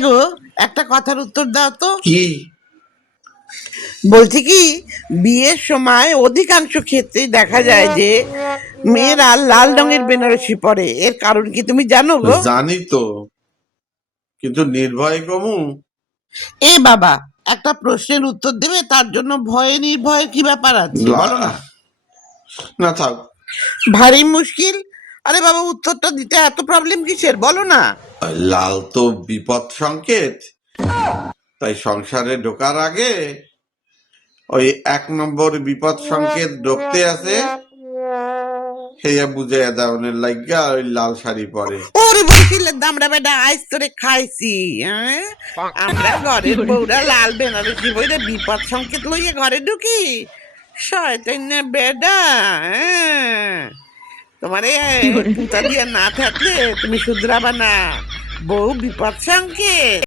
হ্যাঁ গো, একটা কথার উত্তর দাও তো। কি? বলছি কি, বিয়ের সময় অধিকাংশ ক্ষেত্রেই দেখা যায় যে মেয়েরা লাল রঙের বেনারসি পরে, এর কারণ কি তুমি জানো গো? জানি তো, কিন্তু নির্ভয় কমু। এ বাবা, একটা প্রশ্নের উত্তর দেবে, তার জন্য ভয়ে নির্ভয়ে কি ব্যাপার আছে বলো না। না থাক। ভারী মুশকিল। আরে বাবা, উত্তরটা দিতে এত প্রবলেম কিসের বলো না। লাল তো বিপদ সংকেত, তাই সংসারে ঢোকার আগে ওই 1 নম্বর বিপদ সংকেত ঢুকতে আছে, হেয়া বুঝাইয়া দেওয়ানের লাগিয়া ওই লাল শাড়ি পরে। ওরে বলছিলে দামড়া বেটা, আইস তোরে খাইছি। হ্যাঁ, আমরা ঘরের বউরা লাল বেনারসি বইরে বিপদ সংকেত লইয়ে ঘরে ঢুকি। শয়তান বেডা। হ্যাঁ, তোমারে পুতা দিয়া না থাকলে তুমি শুধরাবা না। বউ বিপদ সংকেত।